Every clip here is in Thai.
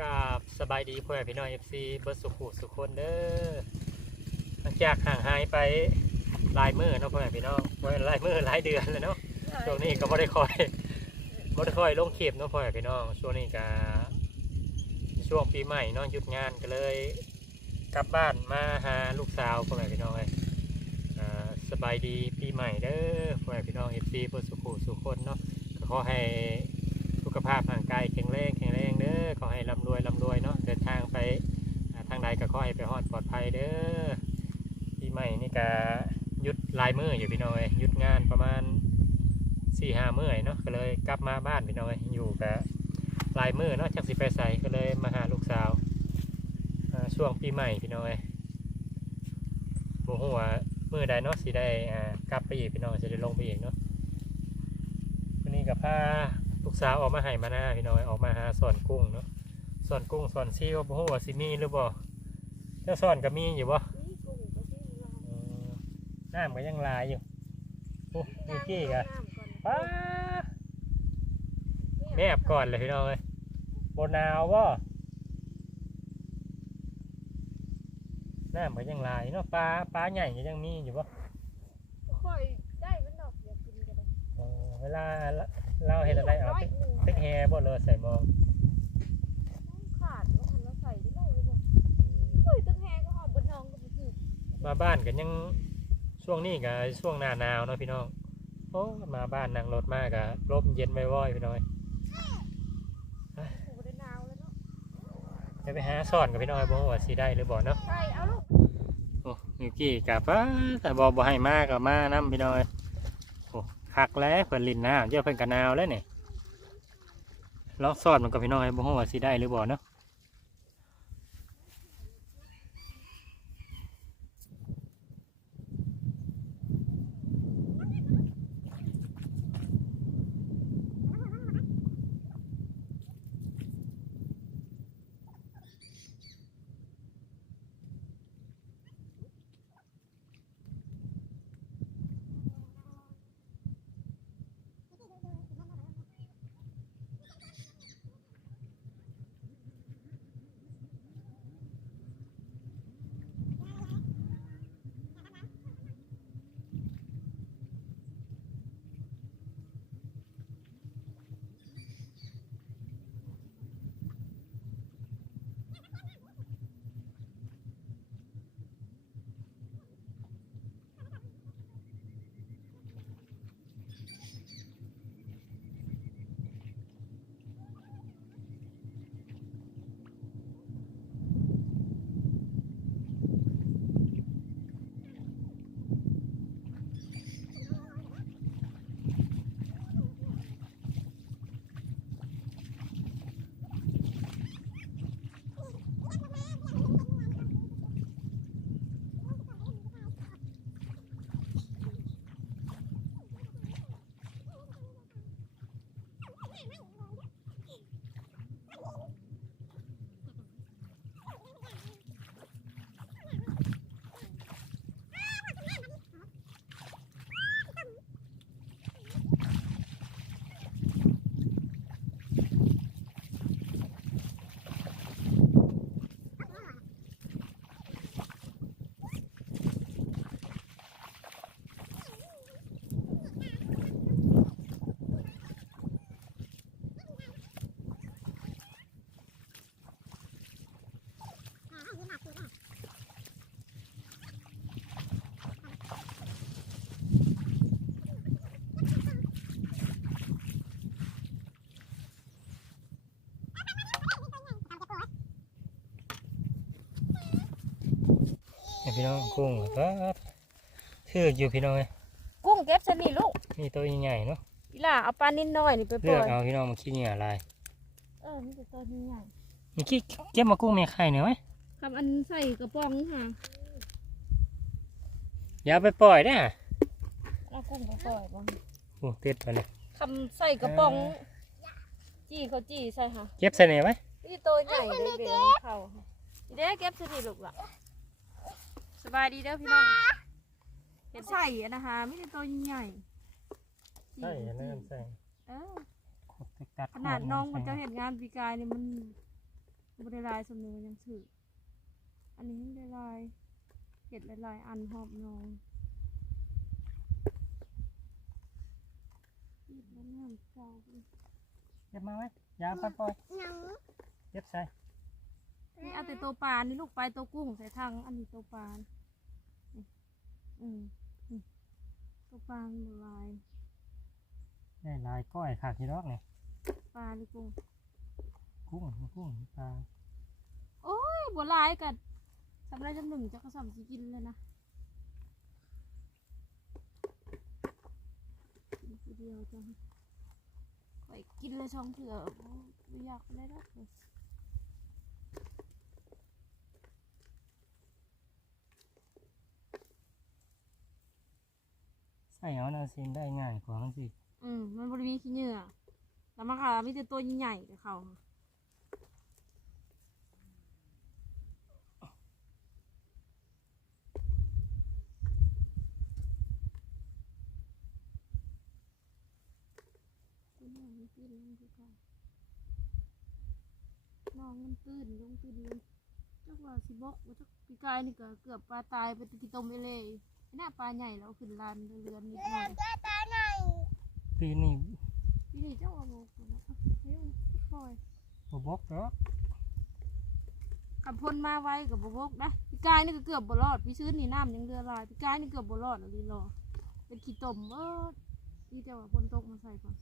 กับสบายดีพ่อแม่พี่น้องเอฟซีเบิร์ดสุขุสุขคนเด้อหลังจากห่างหายไปหลายมือเนาะพ่อแม่พี่น้องบ่หลายมือหลายเดือนเลยเนาะช่วงนี้ก็บ่ได้คอยบ่ได้คอยลงคลิปเนาะพ่อแม่พี่น้องช่วงนี้ก็ช่วงปีใหม่เนาะหยุดงานก็เลย กลับบ้านมาหาลูกสาวพ่อแม่พี่น้องเลยอ่าสบายดีปีใหม่เด้อพ่อแม่พี่น้องเอฟซีเบิร์ดสุขุสุขคนเนาะก็ขอให้สุขภาพร่างกายแข็งแรง ให้ร่ำรวยร่ำรวยเนาะเดินทางไปทางใดก็ขอให้ไปฮอดปลอดภัยเด้อปีใหม่นี่ก็หยุดลายมืออยู่พี่น้อยหยุดงานประมาณสี่ห้ามือเนาะก็เลยกลับมาบ้านพี่น้อยอยู่กับลายมือเนาะจากสิไปใส่ก็เลยมาหาลูกสาวช่วงปีใหม่พี่น้อยโมโหว่ามื้อใดเนาะสิได้กลับไปอีกพี่น้อยจะได้ลงไปอีกเนาะวันนี้กับพาลูกสาวออกมาให้มาหน้าพี่น้อยออกมาหาสอนกุ้งเนาะ สอนกุ้งสอนซี่ว่าบ่ฮู้ว่าสิมีหรือบ่เจ้าสอนก็มีอยู่บ่เออน้ำก็ยังหลายอยู่โอ้มีกี้กะป้าแม่บก่อนเลยพี่น้อยบ่หนาวบ่น้ำก็ยังหลายเนาะปลาปลาใหญ่ก็ยังมีอยู่บ่ค่อยได้มันดอกอยากกินกันเลยเออเวลาเราเห็นอะไรเอาตึกตึกแฮบ่เลยใส่หมอง ขาดแล้วมันแล้วใส่ได้ไหมบ่เฮ้ยตึงแฮก็หอมบนน้องก็ไปถือ มาบ้านกันยังช่วงนี้กับช่วงหน้าหนาวเนาะพี่น้องโอ้มาบ้านนั่งรถมากอะร่มเย็นไม่ว่อยพี่น้อยผูได้นาวแล้วเนาะจะไปหาสอนกับพี่น้อยบ่ว่าสิได้หรือบ่เนาะใช่เอาลูกโอ้ยูกี้กับป้าแต่บ่บ่ให้มากกับมานํพี่น้อยโอ้คักแล้วเพิ่นลินน้ำเจ้าเพิ่นกันหนาวแล้วนี่ลองสอนมันกับพี่น้อยบ่ฮู้ว่าสิได้หรือบ่เนาะ พี่น้องกุ้งก็ถืออยู่พี่น้องเอ้ยกุ้งเก็บชนิดลูกนี่ตัวใหญ่ๆเนาะอีหล่าเอาปลานิดน้อยนี่ไปปเลืล่ออกยเอาพี่น้องมาขี้เหงื่อลายเออนี่จะตัวนี้ใหญ่มีขี้เก็บมากุ้งแม่ไข่หน่อยไหมคำอันใส่กระป๋องค่ะอย่าไปปล่อยนะเอากุ้งไปปล่อยบ้างโอ้ติดไปเลยคำใส่กระป๋อง จี้เขาจี้ใส่ค่ะเก็บใส่ไหนไหมนี่ตัวใหญ่เลยเบลเข้าค่ะอีเด้เก็บชนิดลูกล่ะ สบายดีเด้อพี่น้องเห็นใส่อะนะคะไม่ได้ตัวใหญ่ใช่อันนั่นใส่เออขดติดกัดขนาดน้องมันจะเห็นงานปีกายเนี่ยมันบได้ลายสำเนึงยังถืออันนี้ยังได้ลายเห็ดหลายๆอันหอบนองเห็ดแล้วน้ำเก่าไปเก็บมาไหมยาปล่อยปล่อยยังเก็บใส่นี่เอาแต่ตัวปลานี่ลูกไปตัวกุ้งใส่ทางอันนี้ตัวปลานี่ อืมนี่ตัวปลามันบ่ลายได้ลายก้อยขาดที่รอกนี่ปลาหรือกุ้งกุ้งกุ้งปลาโอ้ยบัวลายกันสำไรจำหนึ่งจะกระสำสิกินเลยนะกินทีเดียวจังไปกินเลยช่องเถื่อโอ้ยไม่อยากไปเลย ใส่เอานาซินได้ง่ายกว่ามันสิอืมมันบริมีขี้เหงื่อแล้วมันค่ะมีแต่ตัวใหญ่ๆแต่เขาตัวน้องมันตื้นลงคือเก่าน้องมันตื้นลงตื้นลงจักว่าสิบกว่าจักปีกายนี่ก็เกือบปลาตายไปติดตมไปเลย หน้าปลาใหญ่แล้วขึ้นลานเรือนนิดหน่อยได้ตาหน่อยปีนี่พี่นี่เจ้าเอาบอกนะเฮ้ยปล่อยบ่บกเนาะขับพลมาไว้กับบวกนะพี่กายนี่ก็เกือบบรอดพี่ซื้อนี่น้ำยังเรือลายพี่กายนี่เกือบบรอดอะไรรอเป็นขี้ตมเออที่เจ้าว่าฝนตกมาใส่ก่อน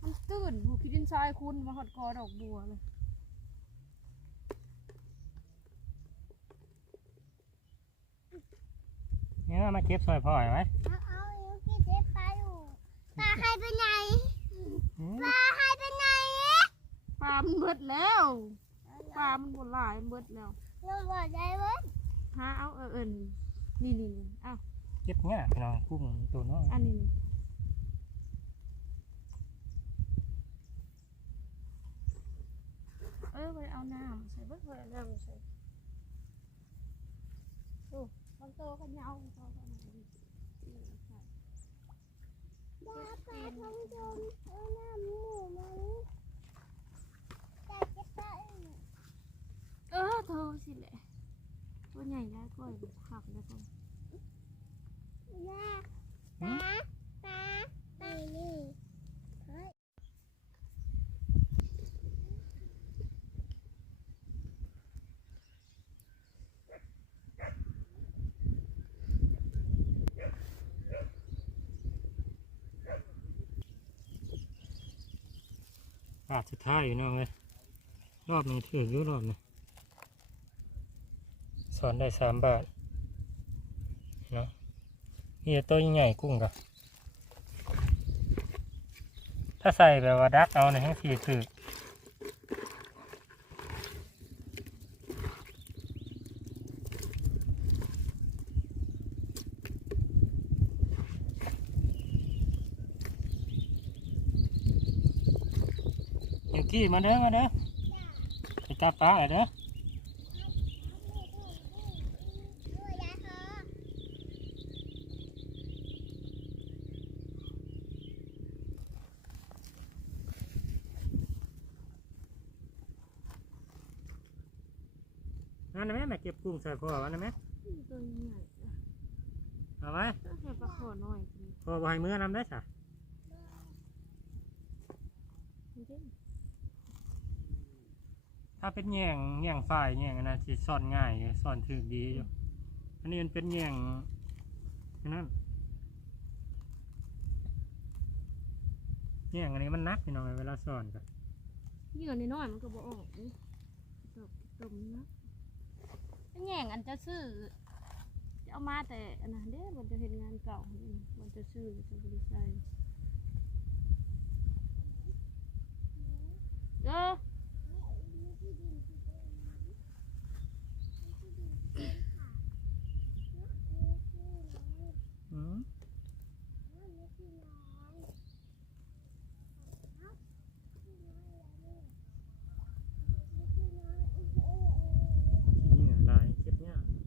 มันตื่นหูคิดดินทรายคุณมาหอดกอดอกบัวเลย นี่ยมาเก็บซอยพ่อยไหมเอาเอาอยู่ที่เจ๊ปลาอยู่ปลาใครไปไหนอืมปลาใครไปไหนปลามันเบิดแล้วปลามันบนหลายมันเบิดแล้วยังบอกได้เว้ยหาเอาเออเอินนี่นี่นี่อ้าวเก็บง่ายพี่น้องกุ้งตัวน้อยอันนี้นี่เออไปเอาน้ำใส่เบิดไปเอาน้ำใส่ โอ้มันโตกันยาวโตกันไหนดินี่ใส่ปลาปลาทองจมเอาหน้าหมูมันแต่เจ๊ปลายเออโทรสิแหละตัวใหญ่แล้วก็หักแล้วก็แม่ปลาปลาปลานี่เฮ้ย ปาดสุดท้ายอยู่น้องเลยรอบนึงถือยู่รอบนี้สอนได้สามบาทเนาะนี่ตัวใหญ่กุ้งกับถ้าใส่แบบว่าดักเอาในทั้งสี่ถือ กี้มาเด้อมาเด้อไปจับปลาเด้อนั่นนะแม่แม่เก็บกุ้งใส่พ่อวันนะแม่ตัวใหญ่เอาไว้ต้องเห็นปลาขอหน่อยพ่อบ่ให้มือนำได้จ้ะนี่เด้ ถ้าเป็นแยงแยงฝ่ายแงอันนั้นสิซ่อนง่ายซ่อนถือดีอยู่อันนี้มันเป็นแงอันนั้นแยงอันนี้มันนักพี่น้องเวลาซ่อนกันเหยื่อน้อยๆมันก็บ่ออกนี่ตบตบนะแง่งอันจะซื้อจะเอามาแต่อันนั้นเด้มันจะเห็นงานเก่ามันจะซื้อจะบริษัทเออมนี่ลายเก็บยาก นี่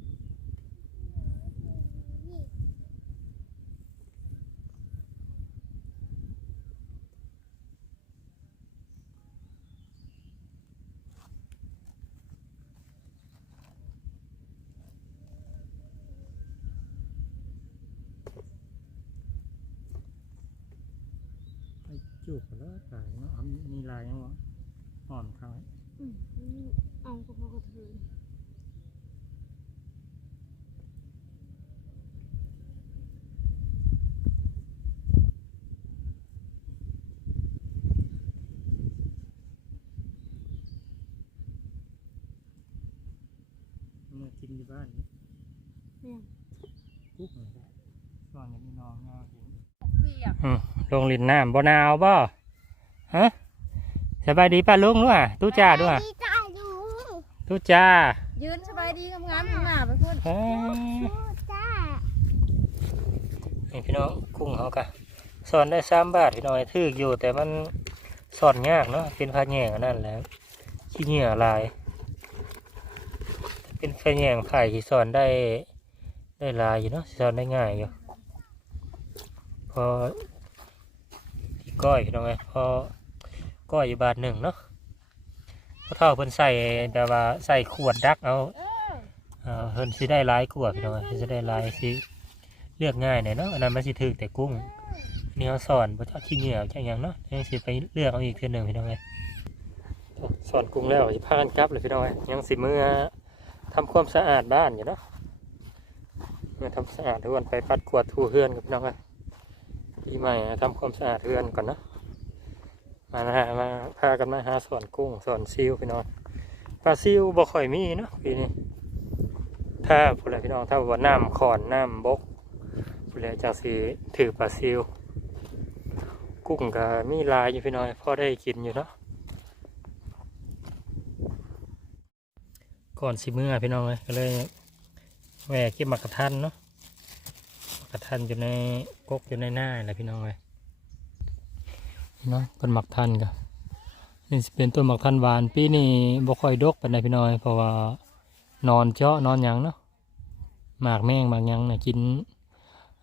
จุกแล้วตายเนาะเอามีลายยังวะอ่อนเขาอืมเอาก็พอกระเทือนเมื่อกินอยู่บ้านนี่เนี่ยปุ๊บเลยได้ส่วนอย่างนี้น้องเงาเห็นเปียกอืม ลงลินน้ำบ่หนาวบ่ฮะสบายดีป่ะลุงด้วยตู้จ่าด้วยดีจ้าดูตู้จ่ายืนสบายดีงามๆข้างหน้าไปพุ่นเอ้ยดูจ้านี่พี่น้องกุ้งเขากะสอนได้สามบาทพี่น้องถืออยู่แต่มันสอนยากเนาะเป็นพาแยงอันนั่นแหล้วขี้เหงื่อลาย เป็นพาแยงไผ่ที่สอนได้ได้ลายอยู่เนาะสอนได้ง่ายอยู่พอที่ ก้อยน้องไงพอก้อยอยู่บาทหนึ่งเนาะพอเท่าเพิ่นใส่แต่ว่าใส่ขวดดักเอาเออเอ่อเพิ่นสิได้หลายกว่าพี่น้องเพิ่นสิได้หลายสิเลือกง่ายหน่อยเนาะอันนั้นมันสิถึกแต่กุ้งนี่เขาสอนบ่เจ้าขี้เหนียวจังยังเนาะยังสิไปเลือกเอาอีกเทื่อหนึ่งพี่น้องเอ้ยสอนกุ้งแล้วสิพากันกลับเลยพี่น้องเอยยังสิมือทำความสะอาดบ้านอยู่เนาะเมื่อทำสะอาดทุกวันไปปัดกวาดถูเฮือนกับพี่น้องเอ้ย ปีใหม่ทำความสะอาดเฮือนก่อนนะมานะมาพากันมาหาสอนกุ้งสอนซิวพี่น้องปลาซิวบ่ค่อยมีเนาะปีนี้ถ้าผู้ใดพี่น้องถ้าว่าน้ำขอนน้ำบกผู้ใดจังสีถือปลาซิว กุ้งก็มีลายอยู่พี่น้อยพอได้กินอยู่เนาะก่อนสิมื้อพี่น้องเลยก็เลยแหวกเก็บมักกระทันเนาะ ทันอยู่ในกกอยู่ในหน้าแหละพี่น้องเลยเนาะต้นหมักทันก็นี่สิเป็นต้นหมักทันหวานปีนี้บ่ค่อยดกปานใดพี่น้อยเพราะว่านอนเจาะนอนหยังเนาะหมากแมงบางหยังน่ะกิน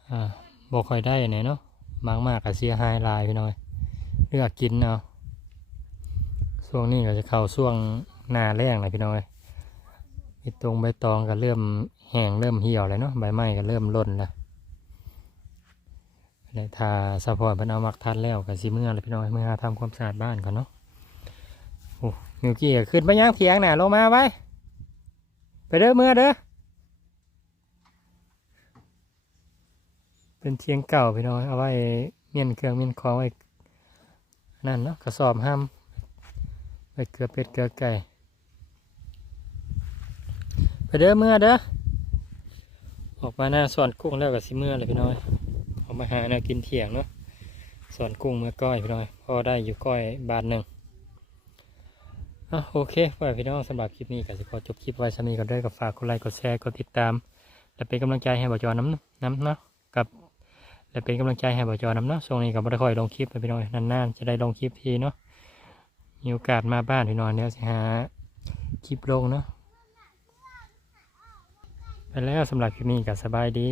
อ่าบ่ค่อยได้เนี่ยเนาะบางมากก็เสียหายหลายพี่น้อยเลือกกินเอาะช่วงนี้ก็จะเข้าช่วงหน้าแล้งเลยพี่น้อยใบตรงใบตองก็เริ่มแห้งเริ่มเหี่ยวเลยเนาะใบไม้ก็เริ่มล่นแล้ว เลยถ้าสะพอยเพิ่นเอามักทันแล้วก็สิเมื่อเลยพี่น้อยเมื่อทำความสะอาดบ้านก่อนเนาะโอ้มิวกี้ขึ้นไปย่างเถียงน่ะลงมาไว้ไปเด้อเมื่อเด้อเป็นเทียงเก่าพี่น้อยเอาไว้เมียนเครื่องเมียนของไว้นั่นเนาะกระสอบห้ามไว้เกลือเป็ดเกลือไก่ไปเด้อเมื่อเด้อออกมาหน้าสอนกุ้งแล้วกับสิเมื่อเลยพี่น้อย มาหาแนวกินเที่ยงเนาะสอนกุ้งเมื่อก้อยพี่น้อยพอได้อยู่ก้อยบาทหนึ่งอะโอเคฝากพี่น้องสำหรับคลิปนี้ก็จะขอจบคลิปไว้สามีก่อนเด้กับฝากกดไลค์กดแชร์กดติดตาม และเป็นกำลังใจให้บ่าวจอน้ำน้ำเนาะกับและเป็นกำลังใจให้บ่าวจอน้ำเนาะช่วงนี้ก็บ่ได้ค่อยลงคลิปเลยพี่น้องนานๆจะได้ลงคลิปทีเนาะมีโอกาสมาบ้านพี่น้องเดี๋ยวสิหาคลิปลงเนาะไปแล้วสำหรับคลิปนี้ก็สบายดี